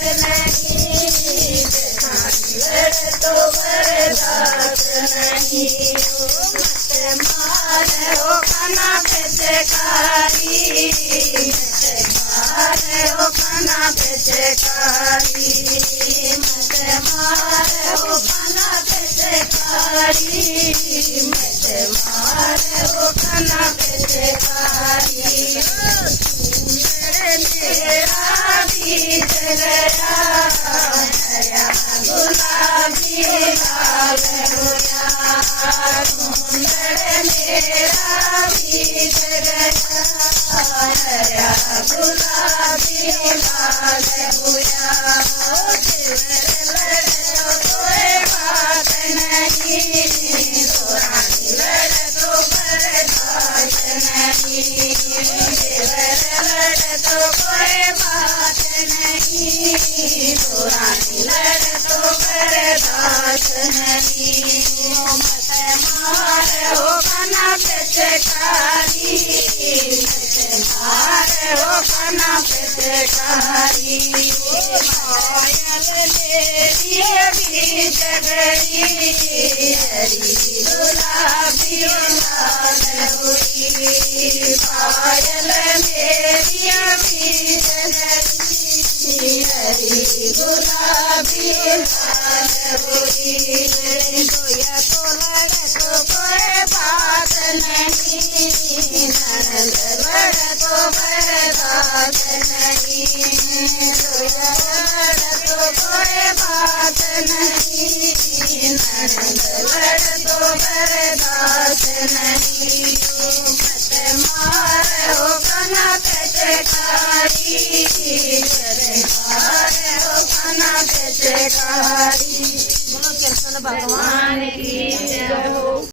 नहीं, लड़ तो बर्दाश्त नहीं। मत मारे हो खाना पे चकारी, मत मारे हो खाना पे चकारी, मत मारे हो खाना पे चकारी, मत मारे हो खाना पे चकारी। मेरा बीत गया नया गुलाबी लाल होया, सुंदर मेरा बीत गया नया गुलाबी लाल होया। लड़ तो कोई बात नहीं, रानी लड़ तो बर्दाश्त नहीं, लड़ तो कोई बात नहीं, रानी लड़ तो बर्दाश्त नहीं। मत मार हो खाना पे चकारी, मत मार हो खाना पे चकारी। पायल मेरी बीच गई, हरी गुलाबी लाल हुई, पायल मेरी बीच गई, हरी गुलाबी लाल हुई। गोया तो लड़ तो कोई बात नहीं, नंद लड़ तो बर्दाश्त नहीं, गोया लड़ तो कोई बात नहीं, नंद लड़ तो बर्दाश्त नहीं। मत मार हो खाना पे चकारी, मार हो खाना पे चकारी। बोलो कृष्ण भगवान की।